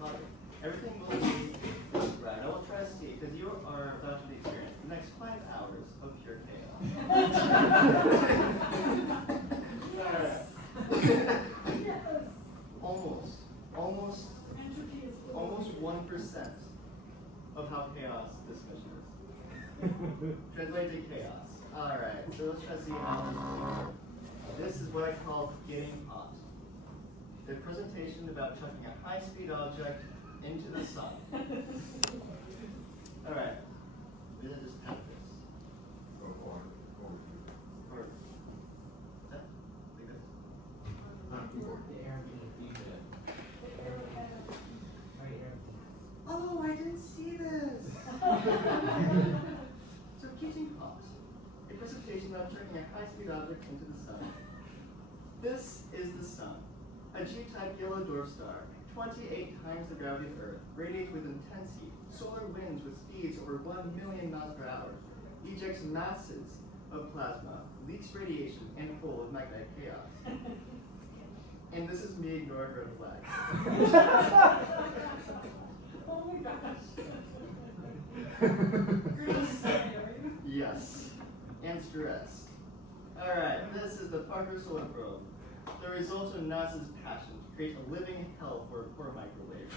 Father, everything will be right. I will try to see, because you are about to experience the next 5 hours of pure chaos. Almost 1% of how chaos this mission is. Translate to chaos. Alright, so let's try to see how this is what I call getting hot. The presentation about chucking a high-speed object into the sun. Alright, we're gonna just have this. Or that? Like this? Oh, I didn't see this! So getting hot. A presentation about chucking a high-speed object into the sun. This is the sun. A G-type yellow dwarf star, 28 times the gravity of Earth, radiates with intense heat, solar winds with speeds over 1 million miles per hour, ejects masses of plasma, leaks radiation, and full of magnetic chaos. And this is me ignoring red flags. Oh my gosh. Yes, and stressed. Alright, this is the Parker Solar Probe. The result of NASA's passion to create a living hell for a poor microwave.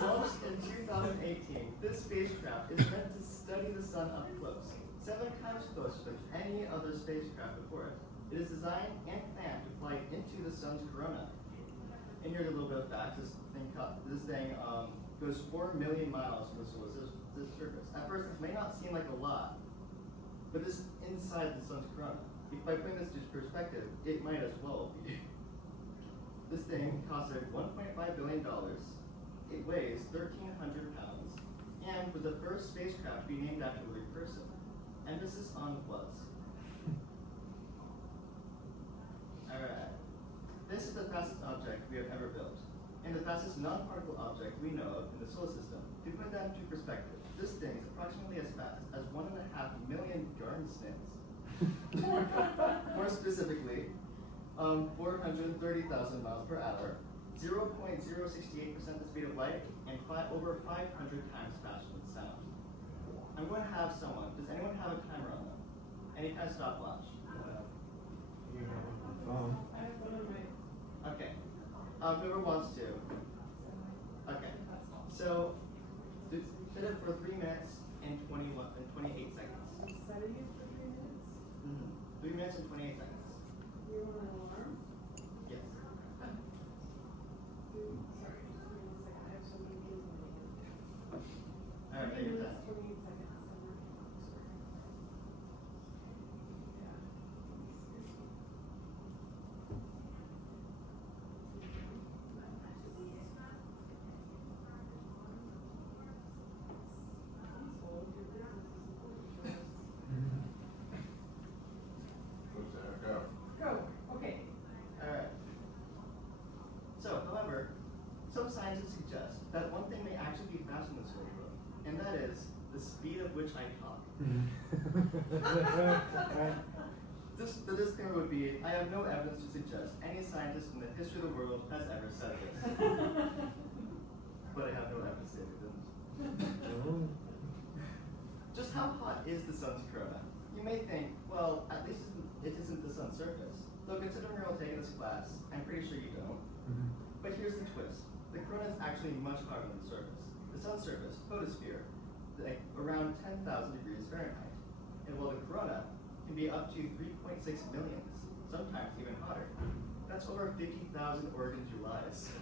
Launched in 2018, this spacecraft is meant to study the sun up close, 7 times closer than any other spacecraft before it. It is designed and planned to fly into the sun's corona. And here's a little bit of facts. This thing goes 4 million miles from the solar surface. At first, this may not seem like a lot, but this is inside the sun's corona. By putting this into perspective, it might as well be. This thing costed $1.5 billion. It weighs 1,300 pounds, and was the first spacecraft to be named after a living person. Emphasis on was. Alright. This is the fastest object we have ever built, and the fastest non-particle object we know of in the solar system. To put that into perspective, this thing is approximately as fast as 1.5 million garden snakes. More specifically, 430,000 miles per hour, 0.068% the speed of light, and over 500 times faster than sound. I'm going to have someone. Does anyone have a timer on them? Any kind of stopwatch? Okay. Whoever wants to. Okay. So, set it for 3 minutes and 28 seconds. I'm setting it for 3 minutes. 3 minutes and 28 seconds. You want an alarm? Yes. Sorry, just give me 1 second. I have so many things in my hand. Alright, take your time. 28 seconds. Go. Okay. Alright. So, however, some scientists suggest that one thing may actually be faster than the solar probe, and that is the speed at which I talk. The disclaimer would be, I have no evidence to suggest any scientist in the history of the world has ever said this. But I have no evidence to say they didn't. Just how hot is the sun's corona? You may think, well, at least it isn't the sun's surface. Though considering you're all taking this class, I'm pretty sure you don't. But here's the twist. The corona is actually much hotter than the surface. The sun's surface, photosphere, like around 10,000 degrees Fahrenheit. And while the corona can be up to 3.6 millions, sometimes even hotter. That's over 50,000 Oregon Julys.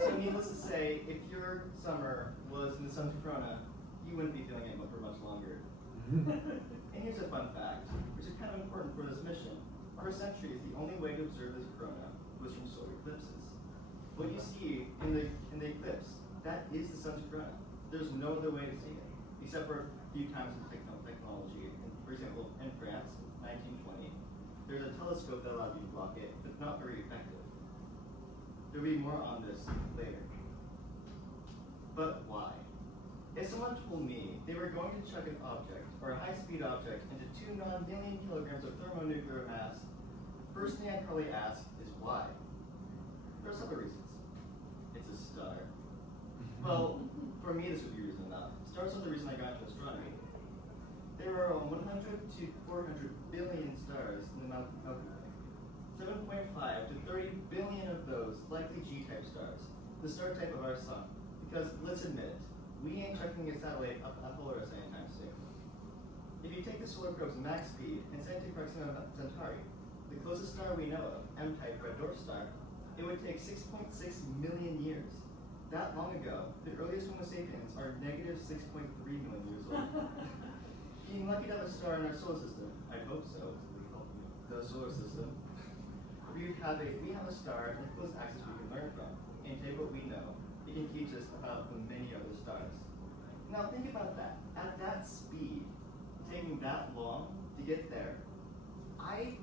So needless to say, if your summer was in the sun's corona, you wouldn't be feeling it for much longer. And here's a fun fact, which is kind of important for this mission. For centuries, the only way to observe this corona was from solar eclipses. What you see in the eclipse, that is the sun's corona. There's no other way to see it, except for a few times in technology. For example, in France, 1920, there's a telescope that allowed you to block it, but not very effective. There'll be more on this later. But why? If someone told me they were going to chuck an object, or a high-speed object, into 2 non-million kilograms of thermonuclear mass, first thing I'd probably ask is why? There are several reasons. It's a star. Well, for me, this would be reason enough. Stars are the reason I got into astronomy. There are 100 to 400 billion stars in the Milky Way. 7.5 to 30 billion of those likely G-type stars, the star type of our sun. Because let's admit it, we ain't chucking a satellite up Polaris anytime soon. If you take the solar probe's max speed and send it to Proxima Centauri, the closest star we know of, M-type red dwarf star, it would take 6.6 million years. That long ago, the earliest Homo sapiens are negative 6.3 million years old. Being lucky to have a star in our solar system, I hope so, the solar system, we have a star and a close axis we can learn from, and take what we know. It can teach us about the many other stars. Now think about that. At that speed, taking that long to get there, I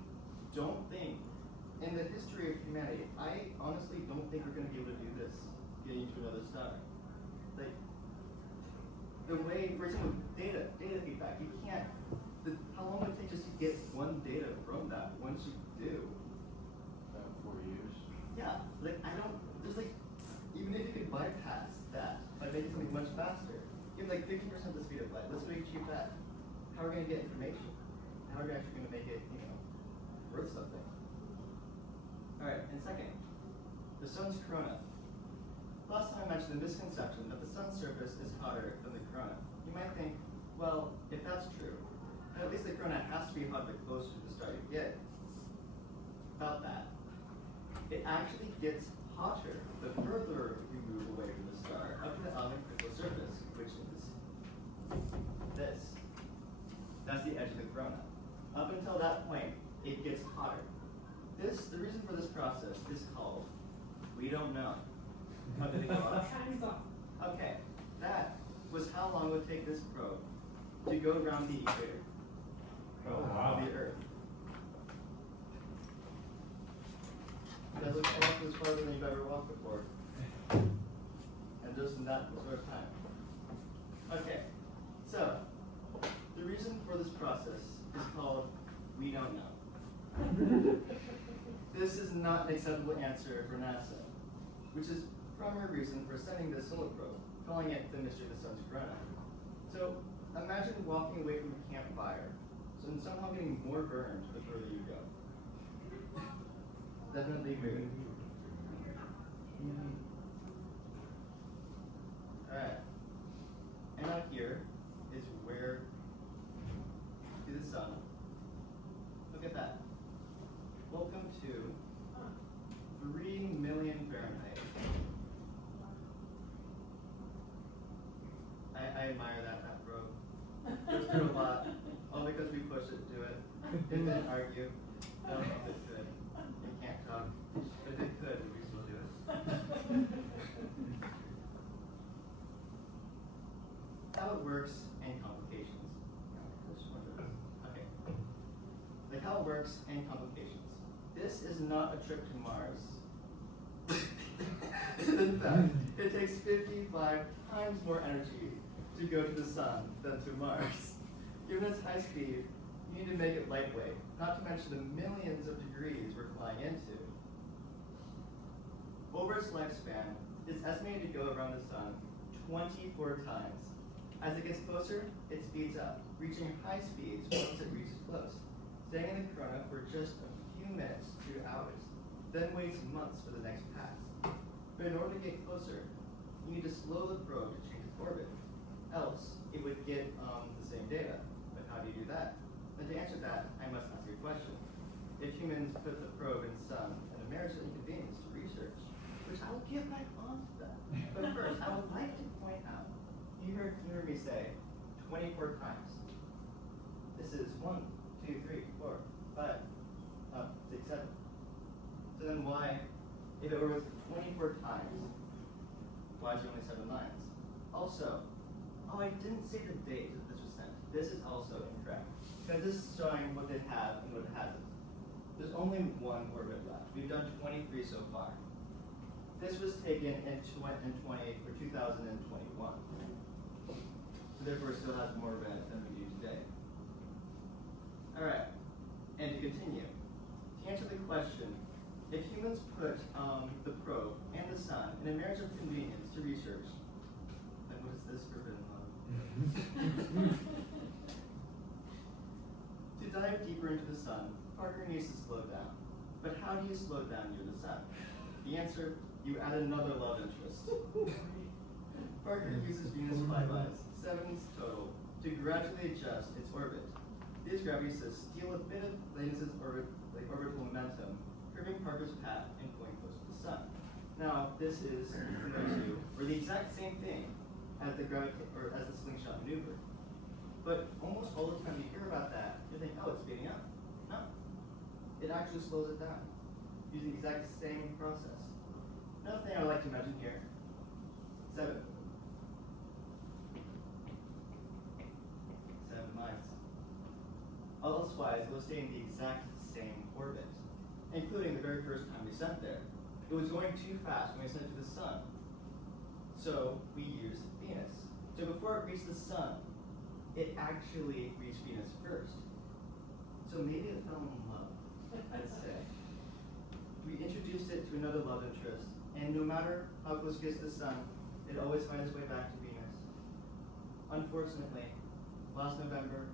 don't think, in the history of humanity, I honestly don't think we're going to be able to do this, getting to another star. Like, the way, for example, data feedback, you can't, how long would it take just to get one data from that once you do? 4 years. Yeah, like I don't, there's like, even if you could bypass that by making something much faster, give like 50% the speed of light, let's really achieve that. How are we going to get information? How are we actually going to make it, worth something? Alright, and second, the sun's corona. Last time I mentioned the misconception that the sun's surface is hotter than the corona. You might think, well, if that's true, then at least the corona has to be hotter the closer to the star you get. About that. It actually gets hotter the further you move away from the star up to the element critical surface, which is this. That's the edge of the corona. Up until that point, it gets hotter. The reason for this process is called, we don't know. How did it go up? Time's up. Okay, that was how long it would take this probe to go around the equator of the Earth. You guys look walk this farther than you've ever walked before. And just in that sort of time. Okay, so the reason for this process is called we don't know. This is not an acceptable answer for NASA, which is the primary reason for sending this solar probe, calling it the mystery of the sun's corona. So imagine walking away from a campfire, and somehow getting more burned the further you go. Definitely weird. Alright. And out here is where to the sun. Look at that. Welcome to 3 million Fahrenheit. I admire that probe. Goes through a lot. All because we push it to it. It didn't argue. I don't know if it could. It can't talk. But if it could, would we still do it? How it works and complications. Okay. Like how it works and complications. This is not a trip to Mars. In fact, it takes 55 times more energy to go to the sun than to Mars. Given its high speed, you need to make it lightweight, not to mention the millions of degrees we're flying into. Over its lifespan, it's estimated to go around the sun 24 times. As it gets closer, it speeds up, reaching high speeds once it reaches close, staying in the corona for just a few minutes to hours, then waits months for the next pass. But in order to get closer, you need to slow the probe to change its orbit. Else, it would get the same data. But how do you do that? And to answer that, I must ask you a question. If humans put the probe in sun and a marriage of inconvenience to research, which I will get back onto that. But first, I would like to point out, you heard me say 24 times. This is 1, 2, 3, 4, 5, 6, 7. So then why, if it were 24 times, why is it only 7 lines? Also, I didn't say the date that this was sent. This is also incorrect. Because this is showing what it had and what it hasn't. There's only one orbit left. We've done 23 so far. This was taken in 2021. So therefore it still has more of it than we do today. Alright, and to continue. To answer the question, if humans put the probe and the sun in a marriage of convenience to research, what is this forbidden love? To dive deeper into the sun, Parker needs to slow down. But how do you slow down near the sun? The answer, you add another love interest. Parker uses Venus flybys, 7 total, to gradually adjust its orbit. These gravity assists steal a bit of Venus's orbital momentum, curving Parker's path and pulling close to the sun. Now, this is similar to, or the exact same thing as the slingshot maneuver. But almost all the time you hear about that, you think, oh, it's speeding up. No. It actually slows it down, using the exact same process. Another thing I would like to mention here, 7. 7 miles. Elsewise, it will stay in the exact same orbit, including the very first time we sent there. It was going too fast when we sent it to the sun. So we used Venus. So before it reached the sun, it actually reached Venus first. So maybe it fell in love, let's say. We introduced it to another love interest, and no matter how close it gets to the sun, it always finds its way back to Venus. Unfortunately, last November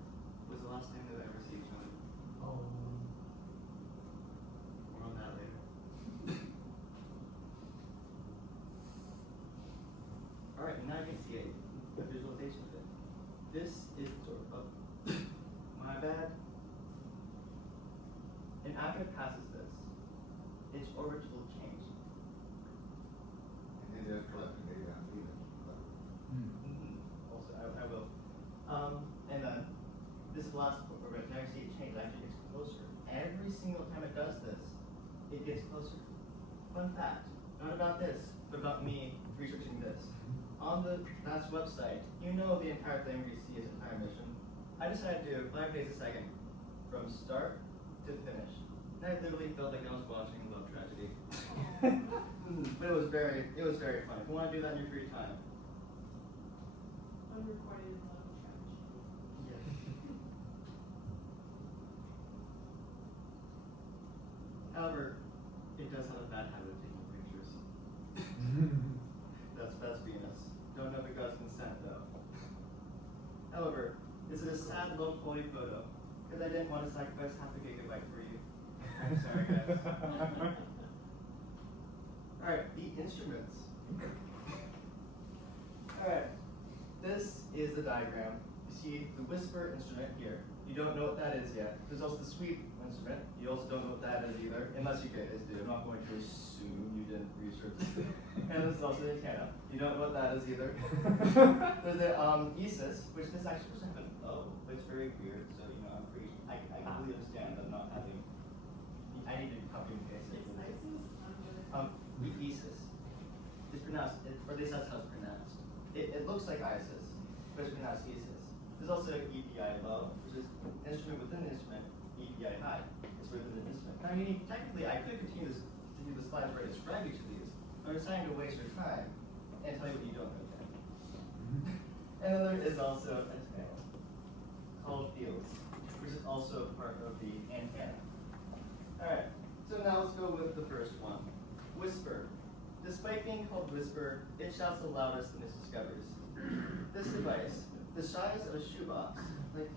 was the last time they'll ever see each other. Oh. More on that later. Alright, now you can see a visualization of it. This is sort of, my bad. And after it passes this, its orbit will change. And then they're collecting data on Venus. Also, I will. And then, this last orbit, now you see it change, it actually gets closer. Every single time it does this, it gets closer. Fun fact, not about this, but about me researching this. On the NASA website, you know the entire thing we see is entire mission. I decided to do 5 days a second, from start to finish. And I literally felt like I was watching Love Tragedy. But it was very fun. If you want to do that in your free time. Unrequited love tragedy. Yes. However, it does have a bad habit of taking pictures. That's Venus. Don't know if it got consent though. However, this is a sad low quality photo because I didn't want to sacrifice half a gigabyte for you. I'm sorry guys. Alright, the instruments. Alright, this is the diagram. You see the whisper instrument here. You don't know what that is yet. There's also the sweep instrument. You also don't know what that is either, unless you guys do. I'm not going to assume you didn't research this. And there's also the antenna. You don't know what that is either. There's the ESIS, which this actually doesn't have an O, but it's very weird. So I'm pretty. I completely understand that not having. I need to copy and paste it. It's ISIS? The ESIS. It's pronounced, or at least that's how it's pronounced. It looks like ISIS, but it's pronounced ESIS. There's also EPI low, which is instrument within the instrument, EPI high. It's within the instrument. Now, technically, I could continue to do the slides where I describe each of these, but I'm deciding to waste your time and tell you what you don't know yet. And then there is also a tail called fields, which is also part of the antenna. Alright, so now let's go with the first one. Whisper. Despite being called Whisper, it shouts the loudest in its discoveries. This device, the size of a shoebox, like,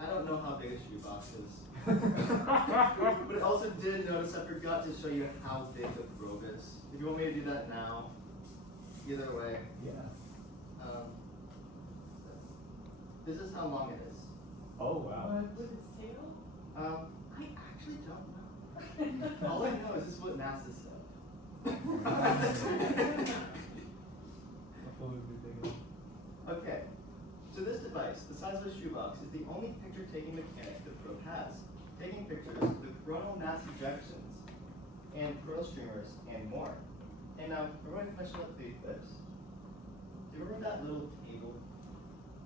I don't know how big a shoebox is. But I also did notice I forgot to show you how big the probe is. If you want me to do that now, either way. Yeah. This is how long it is. Oh wow. With its tail? I actually don't know. All I know is this is what NASA said. Okay, so this device, the size of a shoebox, is the only picture-taking mechanic the probe has. Taking pictures with coronal mass ejections and coronal streamers and more. And now, remember I mentioned about the eclipse? Do you remember that little table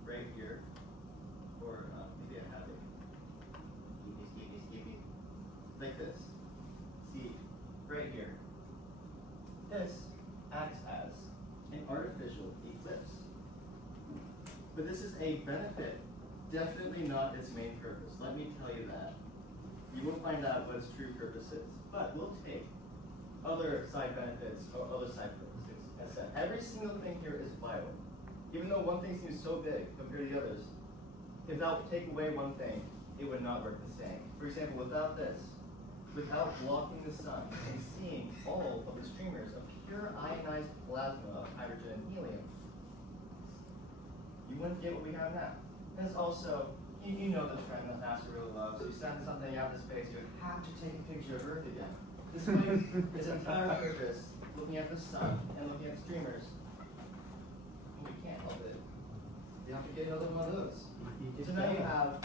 right here? Or maybe I have it. Skippy. Like this. See, right here. This acts as an artificial eclipse. But this is a benefit, definitely not its main purpose. Let me tell you that. You will find out what its true purpose is. But we'll take other side benefits or other side purposes Every single thing here is vital. Even though one thing seems so big compared to the others, if that would take away one thing, it would not work the same. For example, without this, without blocking the sun and seeing all of the streamers of pure ionized plasma of hydrogen and helium, you wouldn't get what we have now. And it's also, you know the trend that NASA really loves. You send something out into space, you have to take a picture of Earth again. Despite its entire purpose, looking at the sun and looking at streamers, we can't help it. You have to get another one of those. So now you have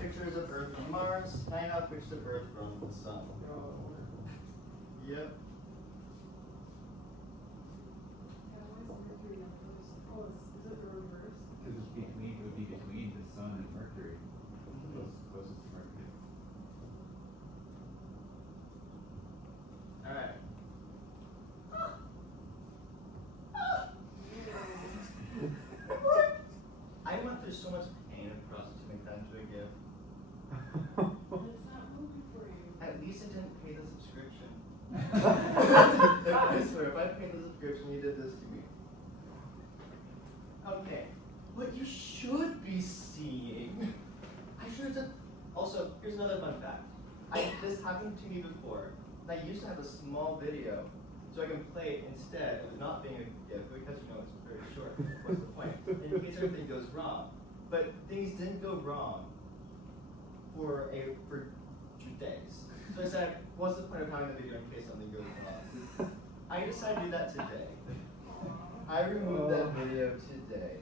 pictures of Earth from Mars, now you have pictures of Earth from the sun. Yep. Is it the reverse? Because it's between, it would be between the sun and Mercury, closest to Mercury. Alright. I went through so much pain and process to make that into a gift. It's not moving for you. At least I didn't pay the subscription. I swear, if I paid the subscription, you did this to me. Okay, what you should be seeing. I should have done. Also, here's another fun fact. This happened to me before. I used to have a small video, so I can play it instead of not being a GIF because you know it's very short. What's the point? In case everything goes wrong. But things didn't go wrong for 2 days. So I said, what's the point of having the video in case something goes wrong? I decided to do that today. I removed that video today.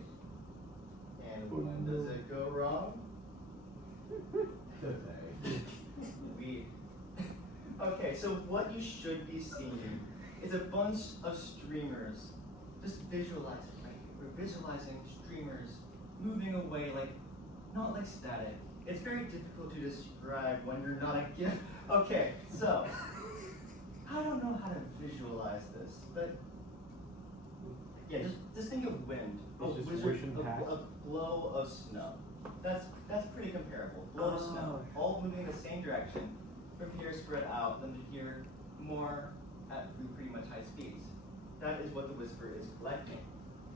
And when does it go wrong? Today. Okay, so what you should be seeing is a bunch of streamers. Just visualize it, right? We're visualizing streamers moving away, not like static. It's very difficult to describe when you're not a GIF. Okay, so I don't know how to visualize this, but yeah, just think of wind. It's just Wizard- wishing past? a blow of snow. That's pretty comparable. Blow of snow, all moving in the same direction. From here spread out, then to here more at pretty much high speeds. That is what the Whisper is collecting.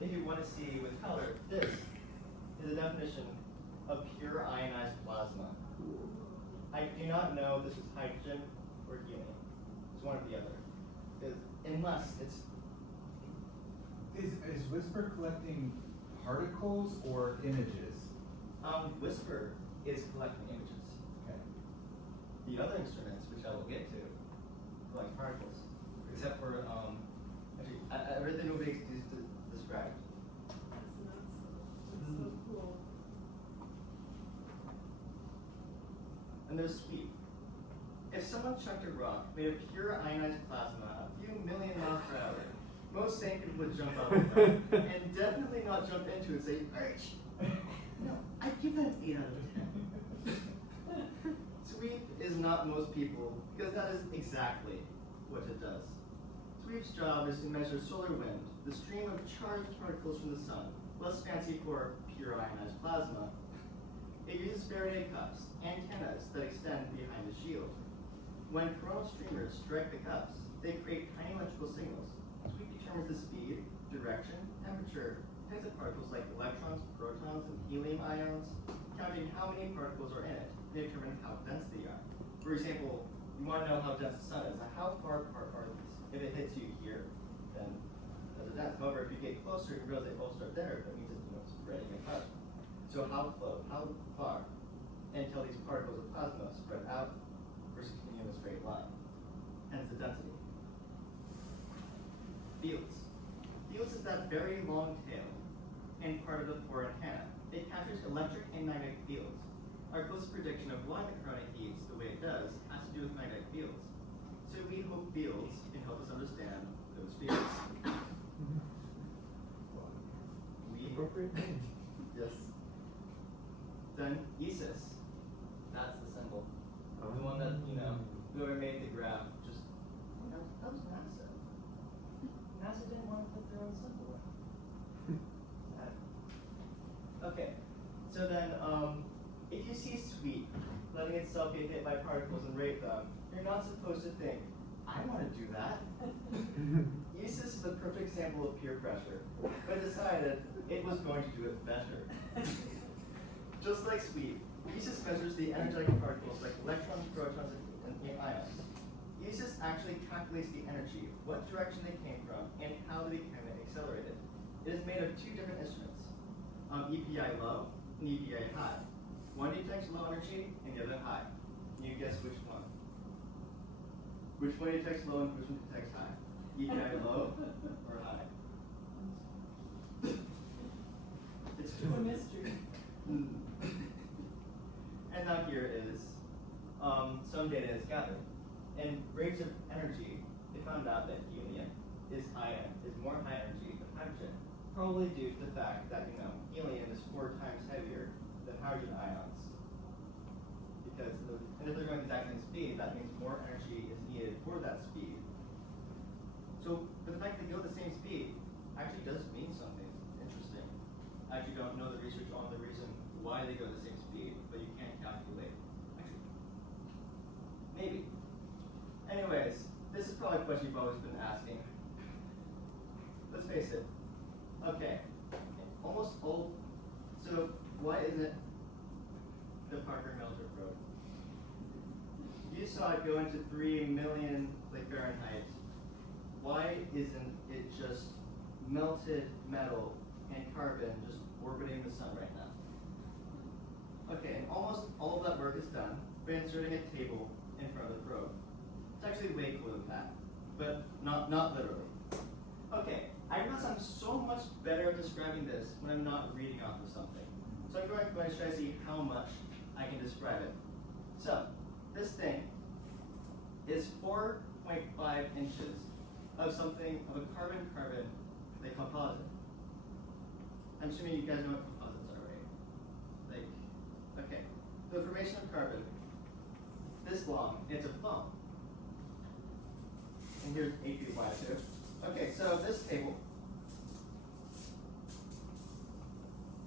If you want to see with color, this is a definition of pure ionized plasma. I do not know if this is hydrogen or helium. It's one or the other. Unless it's Is Whisper collecting particles or images? Whisper is collecting images. Okay. The other instruments, which I will get to, collect particles. Except for actually everything will be described. That's nuts. That's so cool. And there's sweep. If someone chucked a rock made of pure ionized plasma a few million miles per hour, most sane people would jump out of it and definitely not jump into it and say, "Urch." No, I give it an 8 out of 10. Sweep is not most people because that is exactly what it does. Sweep's job is to measure solar wind, the stream of charged particles from the sun, less fancy for pure ionized plasma. It uses Faraday cups, antennas that extend behind the shield. When coronal streamers strike the cups, they create tiny electrical signals. Sweep determines the speed, direction, temperature, types of particles like electrons, protons, and helium ions, counting how many particles are in it, and determine how dense they are. For example, you want to know how dense the sun is. Now, how far apart are these? If it hits you here, then that's a dense. However, if you get closer, you realize they all start there. That means it's spreading apart. So how close, how far, until these particles of plasma spread out versus continue in a straight line? Hence the density. Fields. Fields is that very long tail and part of the fore antenna. It captures electric and magnetic fields. Our closest prediction of why the corona heats the way it does has to do with magnetic fields. So we hope fields can help us understand those fields. Appropriate name. Yes. Then ESIS. That's the symbol. The one that, whoever made the graph just, that was NASA. NASA didn't want to put their own symbol in. Sad. Okay, so then, if you see sweep letting itself get hit by particles and rate them, you're not supposed to think, I want to do that. ESIS is a perfect example of peer pressure, but decided it was going to do it better. Just like SWEET, ESIS measures the energetic particles like electrons, protons, and ions. ESIS actually calculates the energy, what direction they came from, and how they became accelerated. It is made of two different instruments, EPI low and EPI high. One detects low energy and the other high. Can you guess which one? Which one detects low and which one detects high? EPI low or high? It's It's a mystery. And now here is some data is gathered. In range of energy, they found out that helium is more high energy than hydrogen, probably due to the fact that helium is 4 times heavier than hydrogen ions. And if they're going at the exact same speed, that means more energy is needed for that speed. So, but the fact that they go at the same speed actually does mean something interesting. I actually don't know the research on the reason why they go at the same speed, but you can calculate. Actually, maybe. Anyways, this is probably a question you've always been asking. Let's face it. Okay, almost all. So why isn't it the Parker-Melcher probe? You saw it go into 3 million Fahrenheit. Why isn't it just melted metal and carbon just orbiting the sun right now? Okay, and almost all of that work is done by inserting a table in front of the probe. It's actually way cooler than that, but not literally. Okay, I realize I'm so much better at describing this when I'm not reading off of something. So I'm going to try to see how much I can describe it. So, this thing is 4.5 inches of a carbon-carbon composite. I'm assuming you guys know what composites are, right? Okay, the formation of carbon, this long, and it's a foam. And here's 8 feet wide too. Okay, so this table,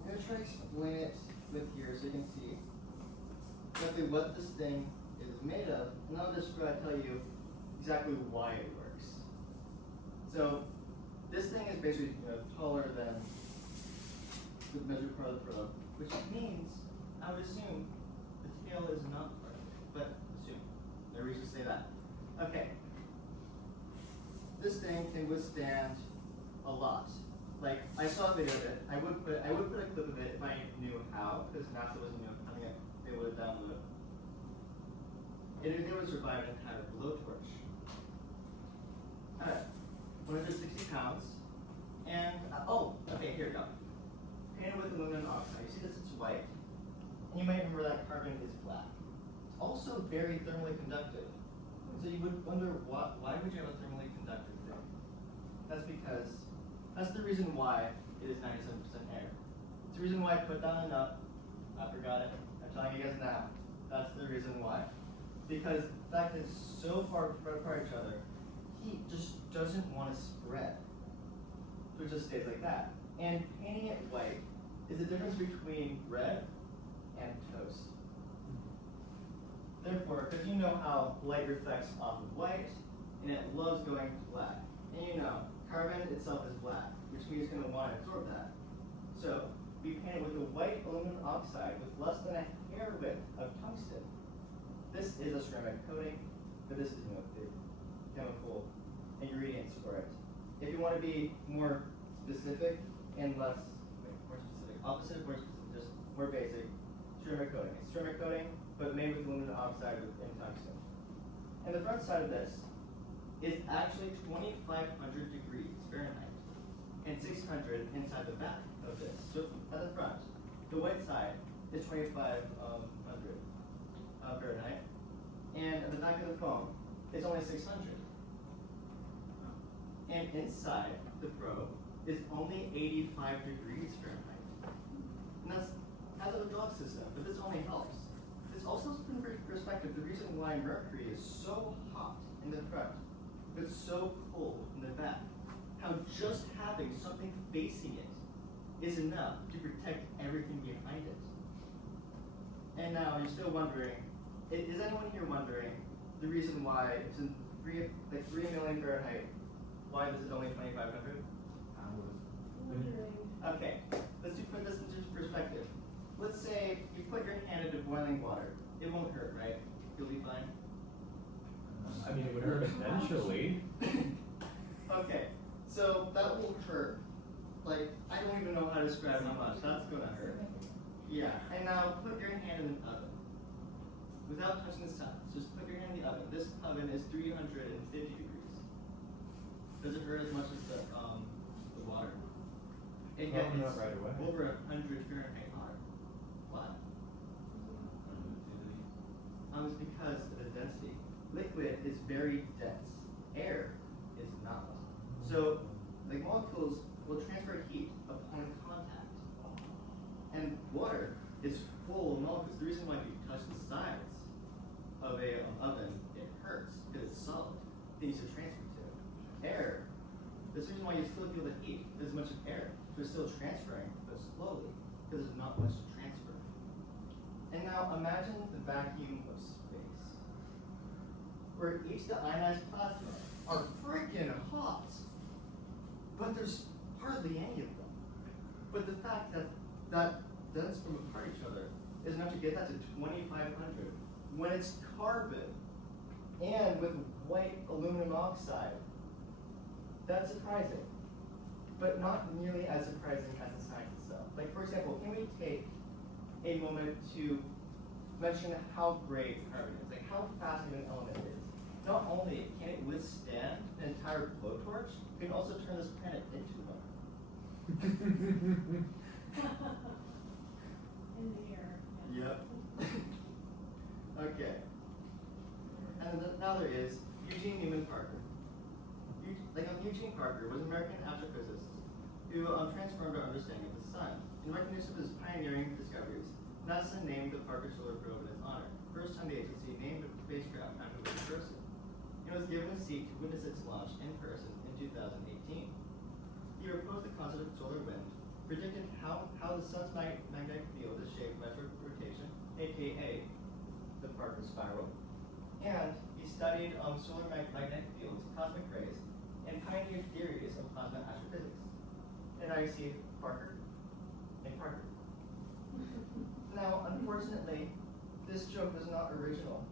I'm gonna try to explain it with here so you can see exactly what this thing is made of, and I'll tell you exactly why it works. So this thing is basically taller than the measured part of the probe, which means I would assume the tail is not part of it, but assume. No reason to say that. Okay. This thing can withstand a lot. Like I saw a video of it. I would put a clip of it if I knew how, because NASA wasn't having it able to download. It would survive an entire blowtorch. 160 pounds. And okay, here we go. Painted with aluminum oxide. You see this? It's white. And you might remember that carbon is black. It's also very thermally conductive. So you would wonder why would you have a thermally conductive thing? That's the reason why it is 97% air. It's the reason why I put down a nut. I forgot it. I'm telling you guys now. That's the reason why. Because the fact that it's so far apart each other, heat just doesn't want to spread. So it just stays like that. And painting it white is the difference between bread and toast. Therefore, because you know how light reflects off of white, and it loves going black. And you know, carbon itself is black, which means it's going to want to absorb that. So, we paint it with a white aluminum oxide with less than a hair width of tungsten. This is a ceramic coating, but this is the chemical ingredients for it. If you want to be more specific and more specific, opposite of more specific, just more basic, ceramic coating. It's ceramic coating, but made with aluminum oxide with tungsten. And the front side of this is actually 2,500 degrees Fahrenheit and 600 inside the back of this. So at the front, the white side is 2,500 Fahrenheit, and at the back of the foam, it's only 600. And inside the probe is only 85 degrees Fahrenheit. And that's as of a dog system, but this only helps. This also puts in perspective the reason why Mercury is so hot in the front, but so cold in the back. How just having something facing it is enough to protect everything behind it. And now you're still wondering, is anyone here wondering the reason why it's in 3 million Fahrenheit why this is only 2,500? Wondering. Okay, let's put this into perspective. Let's say you put your hand into boiling water. It won't hurt, right? You'll be fine. I mean, it would hurt eventually. Okay, so that will hurt. Like, I don't even know how to describe how much. That's gonna hurt. Yeah, and now put your hand in the oven. Without touching the sides, just put your hand in the oven. This oven is 350 degrees. Does it hurt as much as the water? And yet Probably it's not right away. over 100 Fahrenheit hotter. Why? It's because of the density. Liquid is very dense. Air is not. So, the molecules will transfer heat upon contact. And water is full of molecules. The reason why if you touch the sides of a oven, it hurts because it's solid. Things to transfer to. Air, that's the reason why you still feel the heat. There's as much of air. So it's still transferring, but slowly, because there's not much to transfer. And now imagine the vacuum of space, where each of the ionized plasma are freaking hot, but there's hardly any of them. But the fact that dense from apart each other is enough to get that to 2,500 when it's carbon and with white aluminum oxide. That's surprising, but not nearly as surprising as the science itself. Like, for example, can we take a moment to mention how great carbon is, like how fascinating an element it is. Not only can it withstand an entire blowtorch, it can also turn this planet into one. In the air. Yep. Okay. And now there is Eugene Newman Parker. Eugene Parker was an American astrophysicist who transformed our understanding of the sun. In recognition of his pioneering discoveries, NASA named the Parker Solar Probe in his honor. First time the agency named a spacecraft after a living person. He was given a seat to witness its launch in person in 2018. He proposed the concept of solar wind, predicted how the sun's magnetic field is shaped by rotation, aka the Parker spiral, and he studied solar magnetic fields, cosmic rays, and pioneered theories of plasma astrophysics. And now you see Parker and Parker. Now, unfortunately, this joke was not original.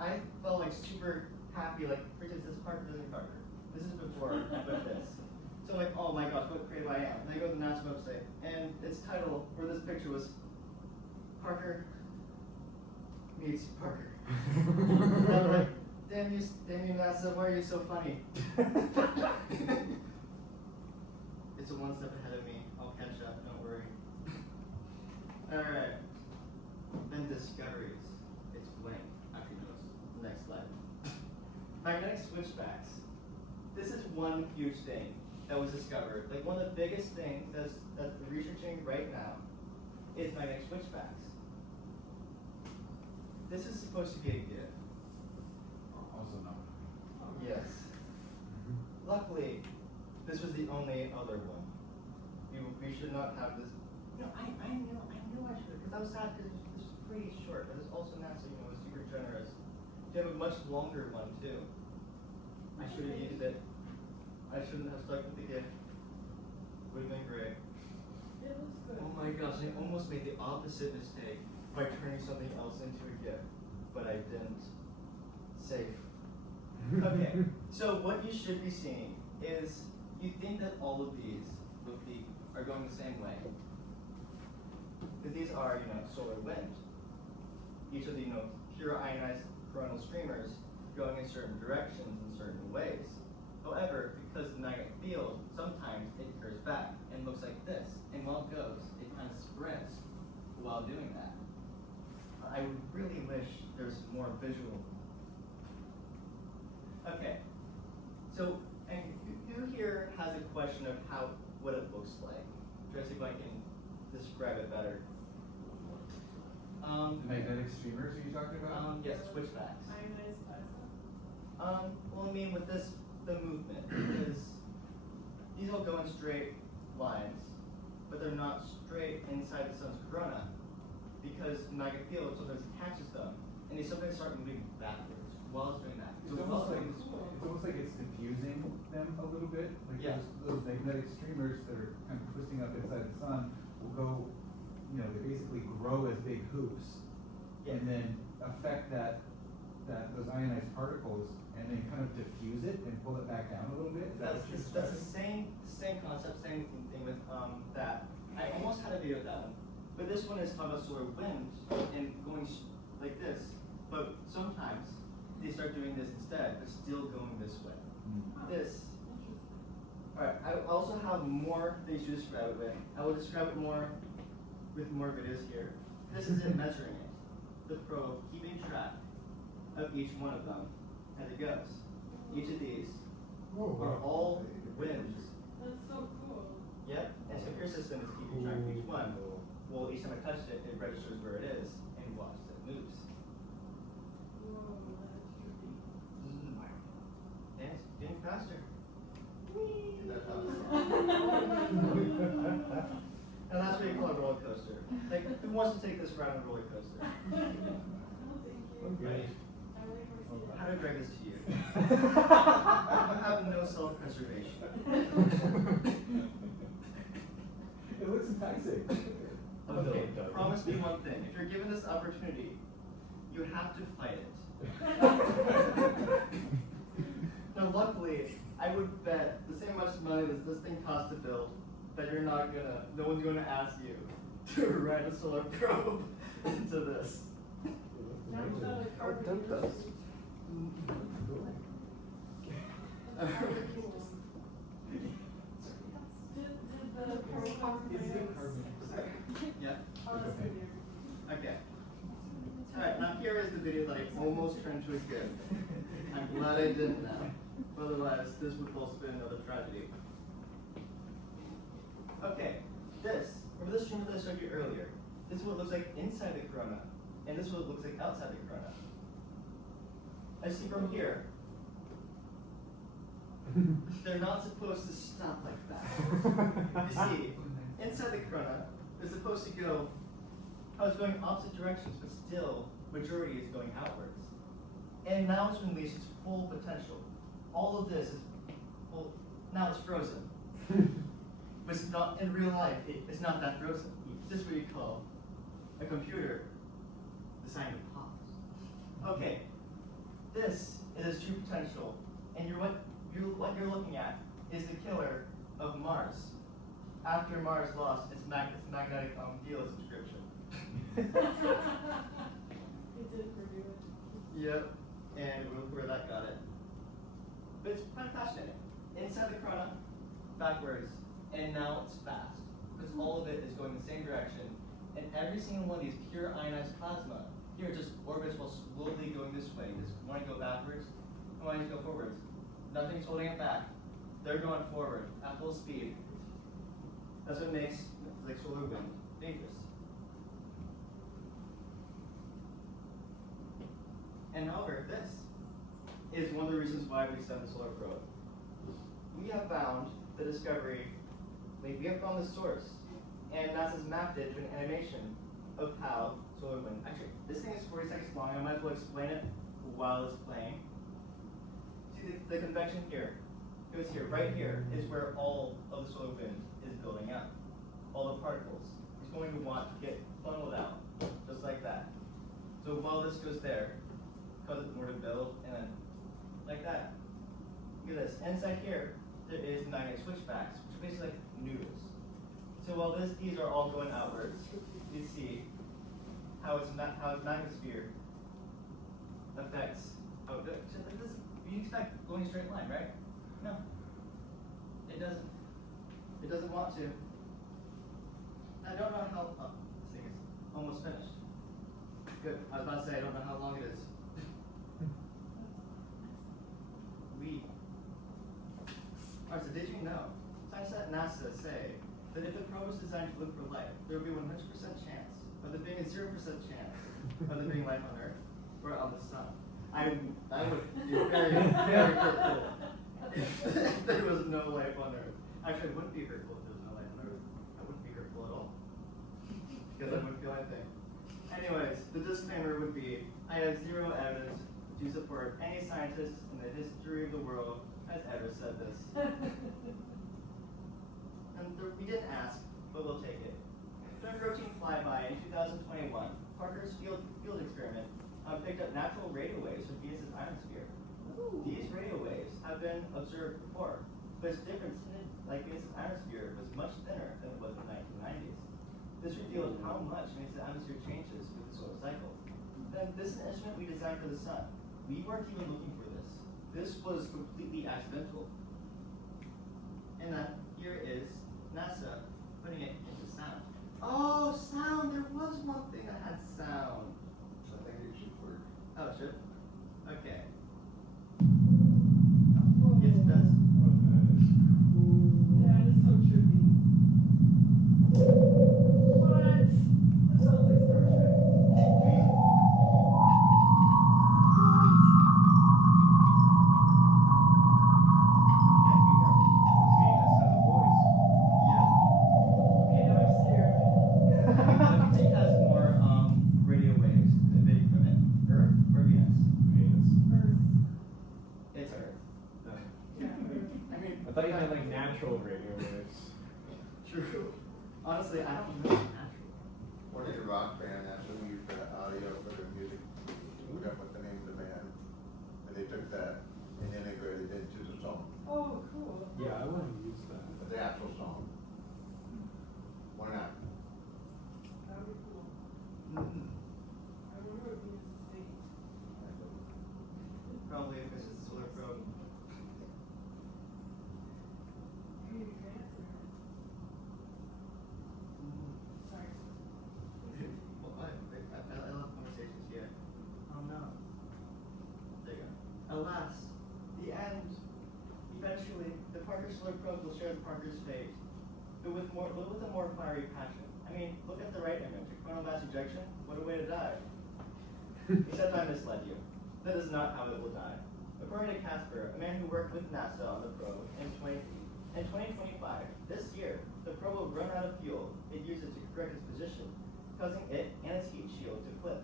I felt like super happy, like, for instance, this Parker doesn't Parker. This is before I put this. So I'm like, oh my gosh, what creative I am. And I go to the NASA website, and its title for this picture was Parker meets Parker. And I'm like, damn you NASA, why are you so funny? It's a one step ahead of me. I'll catch up, don't worry. Alright. Then discoveries. It's blank. Actually, no, it's next slide. Magnetic switchbacks. This is one huge thing that was discovered. Like, one of the biggest things that's researching right now is magnetic switchbacks. This is supposed to be a gift. Also no. Yes. Luckily, this was the only other one. We should not have this. I knew I should, because I was sad because this was pretty short, but it's also NASA, was super generous. You have a much longer one too. I should have used it. I shouldn't have stuck with the gift. Would have been great. It was good. Oh my gosh, I almost made the opposite mistake by turning something else into a gift, but I didn't. Safe. Okay, so what you should be seeing is, you think that all of these are going the same way. That these are, solar wind. Each of the, pure ionized coronal streamers going in certain directions in certain ways. However, because of the magnetic field, sometimes it curves back and looks like this. And while it goes, it kind of spreads while doing that. I really wish there's more visual. Okay, so, and who here has a question of what it looks like? Try to see if I can describe it better. Magnetic streamers are you talking about? Yes, switchbacks. Ionized plasma. Well, I mean, with the movement, because these all go in straight lines, but they're not straight inside the sun's corona, because the magnetic field sometimes catches them, and they sometimes start moving backwards while it's doing that. It's So almost while like it's doing this- it's almost like it's diffusing them a little bit. Like Yeah. those magnetic streamers that are kind of twisting up inside the sun will go, you know, they basically grow as big hoops, Yeah. and then affect those ionized particles, and then kind of diffuse it and pull it back down a little bit. Is that what you're That's the describing? same concept, same thing with that. I almost had a video of that one, but this one is talking about solar wind and going like this. But sometimes they start doing this instead, but still going this way. Mm. This. Interesting. All right. I also have more things to describe it with. I will describe it more with more videos here. This is it measuring it. The probe keeping track of each one of them as it goes. Each of these are all winds. That's so cool. Yep, and so your system is keeping track of each one. Well, each time I touch it, it registers where it is and watches it moves. Whoa, that's trippy. And it's getting faster. That's how And that's what you call a roller coaster. Like, who wants to take this ride on a roller coaster? No, thank you. Right. I like my How seat. to drag this to you? I have no self-preservation. It looks enticing. Okay, promise me one thing. If you're given this opportunity, you have to fight it. Now, luckily, I would bet the same much money that this thing costs to build that no one's gonna ask you to ride a solar probe into this. Now we've got a Don't carpet. touch. Did the press conference? Yeah. Oh, that's Okay. weird. Okay. Alright, now here is the video that I almost turned to a GIF. I'm glad I didn't now. Otherwise, this would also be another tragedy. Okay, remember this stream that I showed you earlier? This is what it looks like inside the corona, and this is what it looks like outside the corona. I see from here, they're not supposed to stop like that. You see, inside the corona, they're supposed to go, it's going opposite directions, but still, majority is going outwards. And now it's unleashed its full potential. All of this is, well, now it's frozen. But it's not, in real life, it's not that frozen. This is what you call a computer designed to pause. Okay, this is its true potential, and what you're looking at is the killer of Mars. After Mars lost its magnetic field subscription. It did review it. Yep, and where that got it. But it's kind of fascinating. Inside the corona, backwards, and now it's fast. Because all of it is going the same direction, and every single one of these pure ionized plasma here just orbits while slowly going this way. Just want to go backwards, and want to go forwards. Nothing's holding it back. They're going forward at full speed. That's what makes like solar wind dangerous. And however, this is one of the reasons why we sent the solar probe. We have found the discovery, we have found the source, and NASA's mapped it to an animation of how solar wind, actually, this thing is 40 seconds long, I might as well explain it while it's playing. See the convection here, goes here, right here is where all of the solar wind is building up. All the particles. It's going to want to get funneled out, just like that. So while this goes there, causes more to build, and then like that. Look at this. Inside here, there is magnetic switchbacks, which are basically like noodles. So while these are all going outwards, you see how its magnetosphere affects how it goes. So this, you expect going a straight line, right? No. It doesn't. It doesn't want to. I don't know how. Oh, this thing is almost finished. Good. I was about to say I don't know how long it is. Alright, so did you know? Scientists at NASA say that if the probe was designed to look for life, there would be 100% chance of there being a 0% chance of there being life on Earth or on the Sun. I would be very, very hurtful if there was no life on Earth. Actually, it wouldn't be hurtful if there was no life on Earth. I wouldn't be hurtful at all. Because I wouldn't feel anything. Anyways, the disclaimer would be, I have zero evidence to support any scientist in the history of the world has ever said this. We didn't ask, but we'll take it. During a routine flyby in 2021, Parker's field experiment picked up natural radio waves from Venus's ionosphere. These radio waves have been observed before, but its difference in it, like Venus's ionosphere, was much thinner than it was in the 1990s. This revealed how much Venus's atmosphere changes with the solar cycle. Then this is an instrument we designed for the sun. We weren't even looking for this. This was completely accidental. And then here is NASA putting it into sound. Oh, sound! There was one thing that had sound. I think it should work. Oh, it should? Okay. Yes, it does. That is so trippy. What? That sounds like Star Trek. Venus has a voice. Okay, now I'm scared. It has more radio waves emitting from it. Earth or Venus? Venus. Earth. It's Earth. No. Yeah, Earth. I mean, I thought you meant like natural radio waves. True. Honestly, I don't know natural. One of the rock band, that's when we used the audio for their music. Look up what the name of the band. And they took that and integrated it into the song, Oh, cool. Yeah, I want to use that. the actual song. Why not? That would be cool. Mm-hmm. I wonder what Venus is saying. Probably if it's just a solar probe. Maybe grants or. Sorry. Well, I love conversations here. Oh no. There you go. Alas, the end. Eventually, the Parker Solar Probe will share the Parker's fate, but with a more fiery passion. I mean, look at the right image. A coronal mass ejection. What a way to die. Except I misled you. That is not how it will die. According to Casper, a man who worked with NASA on the probe in 2025, this year, the probe will run out of fuel it uses to correct its position, causing it and its heat shield to flip.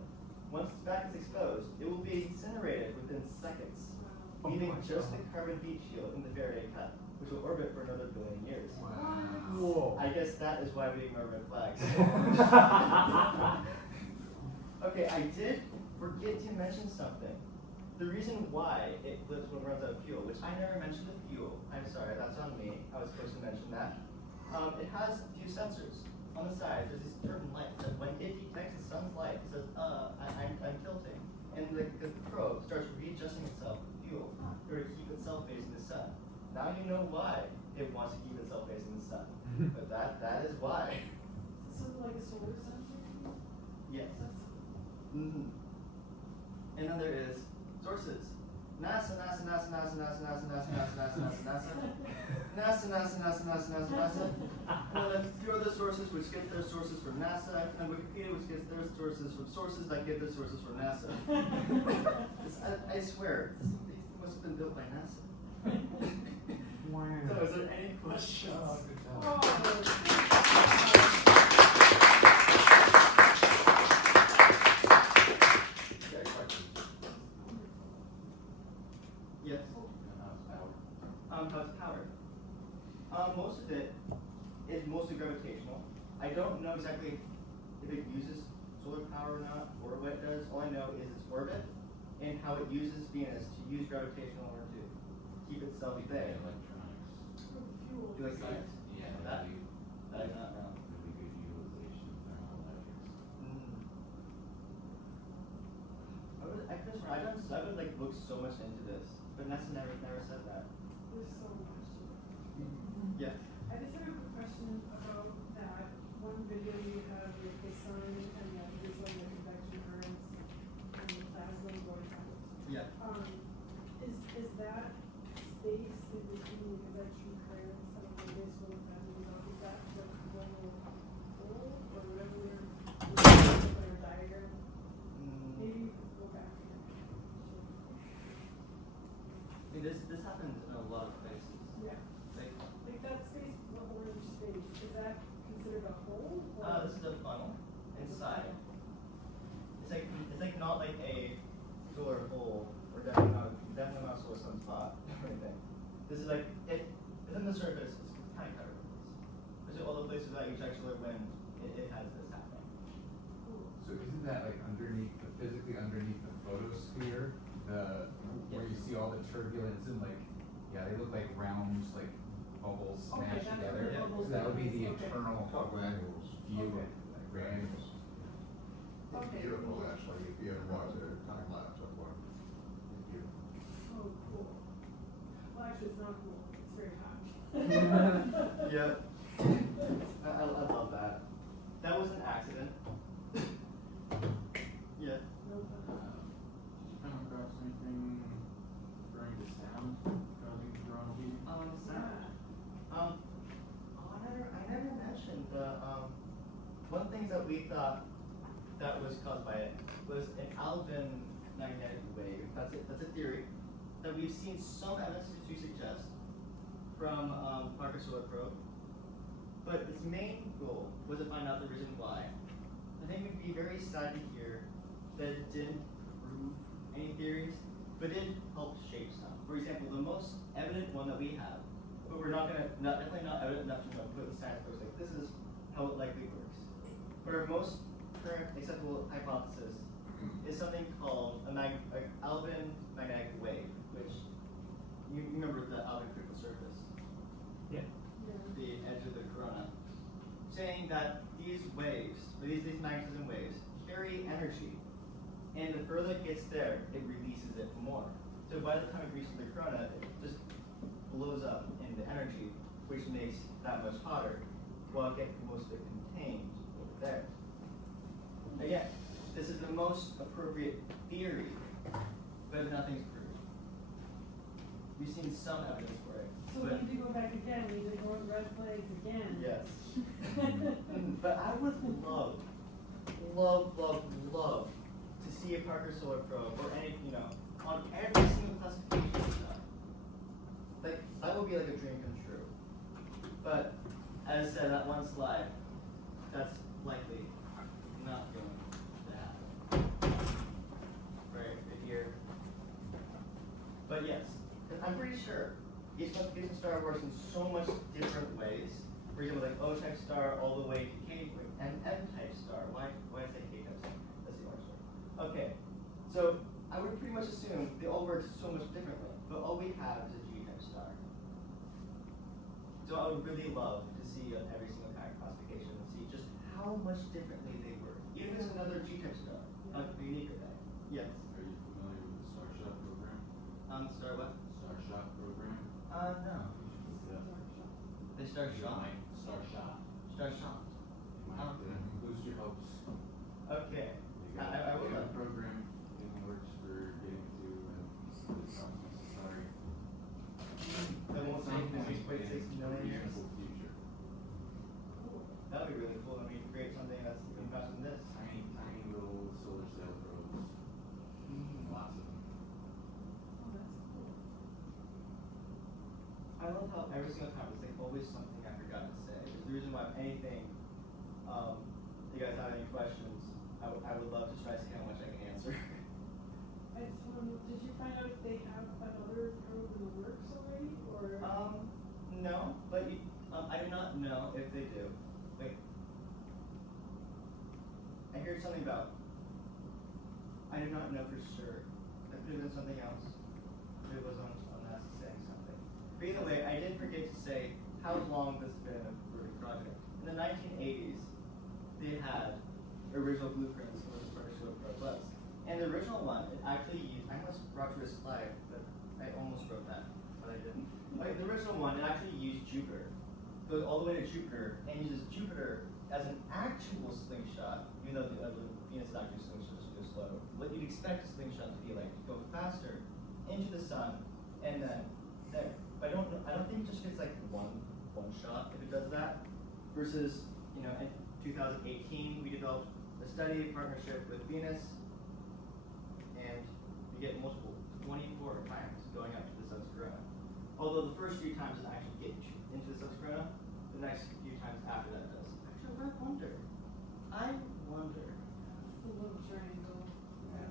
Once its back is exposed, it will be incinerated within seconds, Oh leaving my just God. the carbon heat shield in the Faraday cup, which will orbit for another billion years. Whoa. I guess that is why we ignore red flags. Okay, I did forget to mention something. The reason why it flips when it runs out of fuel, which I never mentioned the fuel. I'm sorry, that's on me. I was supposed to mention that. It has a few sensors on the side. There's these certain lights that when it detects the sun's light, it says, I'm tilting. And the probe starts readjusting itself with fuel in order to keep itself facing the sun. Now you know why it wants to keep itself facing the sun. But that is why. Something like a solar sensor? Yes. That's Mm-hmm. And then there is sources. NASA. And then a few other sources which get their sources from NASA, and Wikipedia which gets their sources from sources that get their sources from NASA. I swear, these must have been built by NASA. Wow. So is there any questions? Oh, good job. Oh. Okay, questions? Yes. How it's powered. Most of it is mostly gravitational. I don't know exactly if it uses solar power or not, or what it does. All I know is its orbit and how it uses Venus to use gravitation in order to keep itself there. Fuel. Do you like science? Yeah, That- really, I do not know. really good utilization of thermoelectrics. I would like look so much into this, but NASA never said that. There's so much to it. Yes. I just have a quick question about that one video you have with the sun and that there's like the convection currents and plasma going out. Yeah. Is that space in between the convection currents and the baseball and plasma going out, is that the global hole or whatever their diagram? Maybe you could go back and This happens in a lot of places. yeah. Like, Like that space, the orange space, is that considered a hole? Or? this is a funnel inside. It's like not like a solar hole This is like, if it's in the surface, it's kind of covered with this. These are all the places that you check solar wind, it has this happening. So isn't that like underneath, physically underneath the photosphere, where you see all the turbulence and like, yeah, they look like round, like bubbles Okay, smashed that's together. what the bubbles So that would be the are. Okay. internal Called granules. view Okay. of like granules. It's Okay. beautiful, actually, if you ever watch a time lapse of one, it's beautiful. Oh, cool. Well, actually, it's not cool, it's very hot. Yep. I love that. That was an accident. Yeah. No fun. Did you come across anything referring to sound causing corona heating? Sound. Yeah. I never mentioned the, one thing that we thought that was caused by it was an Alvin magnetic wave. That's a theory that we've seen some evidence to suggest from Parker Solar Probe. But its main goal was to find out the reason why. I think we'd be very sad to hear that it didn't prove any theories, but it helped shape some. For example, the most evident one that we have, but we're definitely not evident enough to know, put in science books, like this is how it likely works. But our most current acceptable hypothesis is something called a Alvin magnetic wave, which you remember the Alvin critical surface, Yeah. Yeah. the edge of the corona, saying that these waves, or these magnetism waves, carry energy, and the further it gets there, it releases it more. So by the time it reaches the corona, it just blows up in the energy, which makes that much hotter, while getting most of it contained over there. Again, this is the most appropriate theory, but nothing's proved. We've seen some evidence for it, So but we need to go back again, we need to go with red flags again. yes. But I would love to see a Parker Solar Probe or any, on every single classification stuff. Like, that would be like a dream come true. But, as said, that one slide, that's likely not going to happen. Right here. But yes, I'm pretty sure each classification star works in so much different ways. For example, like O-type star all the way to K, and M-type star. Why I say K-type star? That's the orange star. Okay, so I would pretty much assume they all work so much differently, but all we have is a G-type star. So I would really love to see every single kind of classification and see just how much differently they work. Even if it's another G-type star, not unique or that. Yes. Are you familiar with the Starshot program? Star what? Starshot program? No. Yeah. The Star Shot. Starshot. Star Shot. You might boost your hopes. Okay. They got, I will they got a know. program in the works for getting to sorry. That won't take the 6.6 million years. Reasonable future. That would be really cool. I mean, create something that's even faster than this. Tiny little solar cell probes. Lots of them. Oh, that's cool. I love how every single time there's like always something I forgot to say. There's the reason why anything, you guys have any questions, I would love to try to see how much I can answer. I just wonder, did you find out if they have another probe in the works already, or? No, but I do not know if they do. Wait. I heard something about, I do not know for sure. That could have been something else. It was on NASA saying something. But either way, I did forget to say how long this has been a project. In the 1980s, they had original blueprints of what the Parker Solar Probe was. And the original one, it actually used, I almost brought to a slide, but I almost wrote that, but I didn't. Okay, the original one, it actually used Jupiter. Goes all the way to Jupiter, and uses Jupiter as an actual slingshot, even though the Venus is actually a slingshot, just goes slow. What you'd expect a slingshot to be like, to go faster into the sun, and then there. But I don't think it just gets like one shot if it does that. Versus, in 2018, we developed a study partnership with Venus, and you get multiple, 24 times going up to the sun's corona. Although the first few times it actually get into the sun's corona, the next few times after that does. Actually, I wonder. It's the little triangle. Yeah.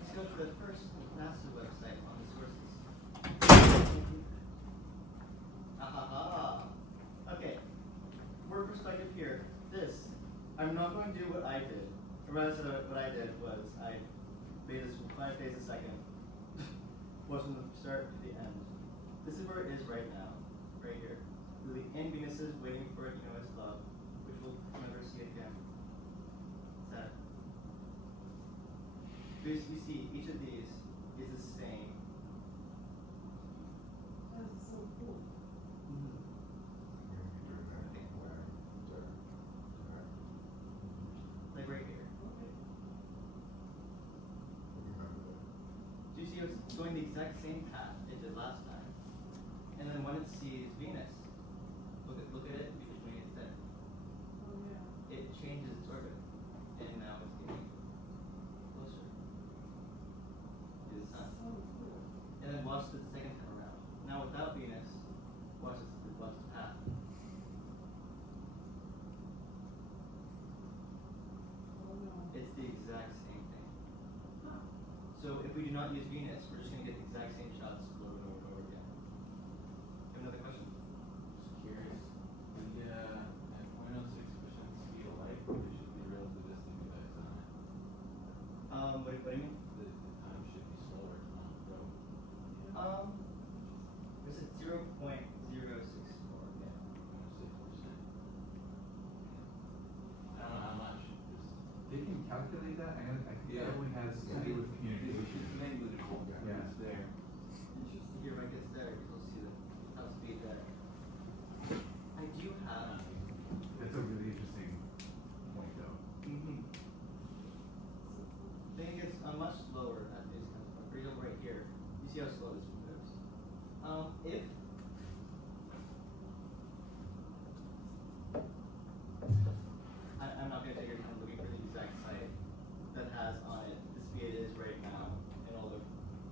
Let's go to the first NASA website on the sources. I'm not going to do what I did. Or rather, what I did was I made this 5 phase a second. Was from the start to the end. This is where it is right now, right here. Lily and Venus is waiting for it, its love, which we'll never see again. Sad. Because you see, each of these is the same. That is so cool. Like right here. Okay. Do you see it's going the exact same path it did last time? And then when it sees Venus, look at it between its there. Oh, yeah. It changes its orbit. And now it's getting closer to the sun. So cool. And then watch the second time around. Now without Venus, watch its path. Oh, no. It's the exact same thing. Huh. So if we do not use Venus, we're just going to get the exact same shots over and over and over again. Have another question? Just curious. At 0.06% speed of light, there should be relative distance to the sun. What do you mean? The time should be slower to go. Is it 0.064? Yeah. 0.6%. I don't know how much. They can calculate that, I know, I think Yeah. that only has to do with communication. It's negligible. Yeah. It's there. Here, when it gets there, you'll see the top speed there. I do have. That's a really interesting point though. I think it's much slower at these kinds of points. For example, right here, you see how slow this moves. If I'm not going to take your time looking for the exact site that has on it the speed it is right now and all the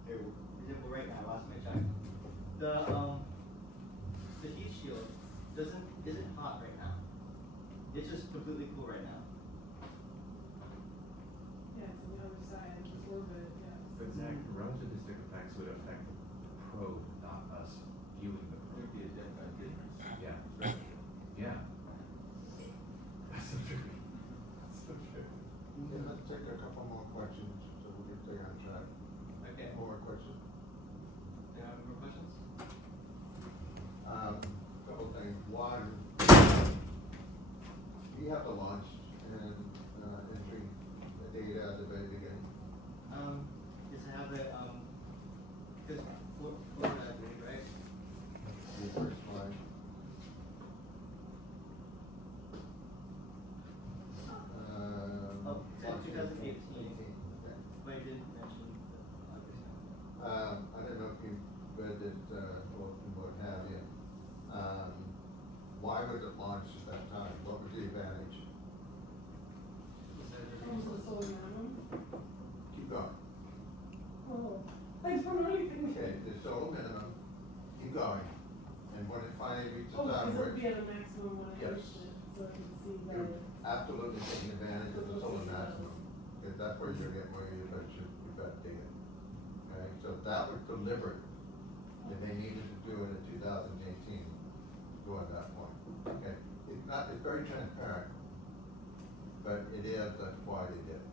variables. For example, right now, last time I checked, the heat shield isn't hot right now. It's just completely cool right now. Yeah, it's on the other side of this orbit, yeah. But Zach, relativistic effects would affect the probe, not us viewing the There would probe. be a definite difference. Yeah. Yeah. That's so tricky. That's so true. Yeah, let's take a couple more questions so we can stay on track. Okay. More questions. Do you have any more questions? Couple things. One, you have to launch and entry the data at the very beginning. Is to have it, because Florida, I believe, right? Your first line. Oh, it's launch 2018. Okay. But I didn't mention the August. I don't know if you read it, or what have you. Why was it launched at that time? What was the advantage? Comes with solar minimum. Keep going. Oh, I don't know anything. Okay, the solar minimum, keep going. And when it finally reaches Oh, because it'll downward, be at a maximum when I Yes. reach it, so I can see that. you're absolutely taking advantage of the solar maximum. Because that's where you're getting where you bet your bet data. Okay, so that was deliberate. And they needed to do it in 2018 to go at that point. Okay, it's very transparent. But it is, that's why they did it.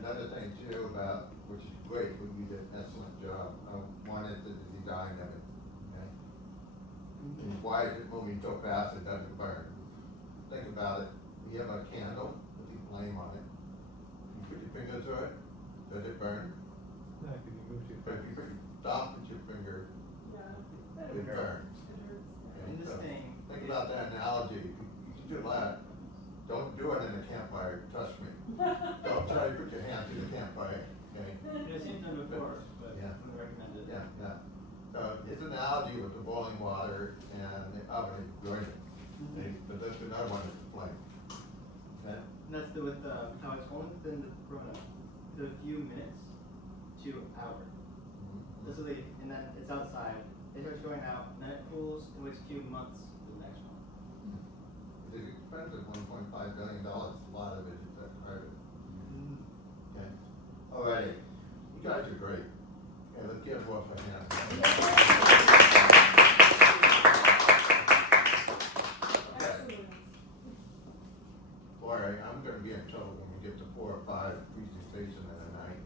Another thing too about, which is great, you did an excellent job, wanted the design of it, okay? And why is it moving so fast it doesn't burn? Think about it, you have a candle with a flame on it, you put your finger through it, does it burn? No, if you move too But if you stop with your finger, Yeah, it burns. it hurts. Okay, In this so thing, think about that analogy, you can do that, don't do it in a campfire, trust me. Don't try to put your hand to the campfire, okay? I've seen them before, but Yeah. I wouldn't recommend it. Yeah, yeah. So it's an analogy with the boiling water and the oven burning. Okay, but that's another one that's the flame. Okay? And that's with how it's only within the corona, to a few minutes to hour. That's what they, and then it's outside. It starts going out, and then it cools, and waits a few months for the next one. It's expensive, $1.5 billion, a lot of it is that private. Okay? All right, you guys are great. Okay, let's give Wolf a hand. Excellent. Boy, worry, I'm gonna be in trouble when we get to 4 or 5 presentations in a night.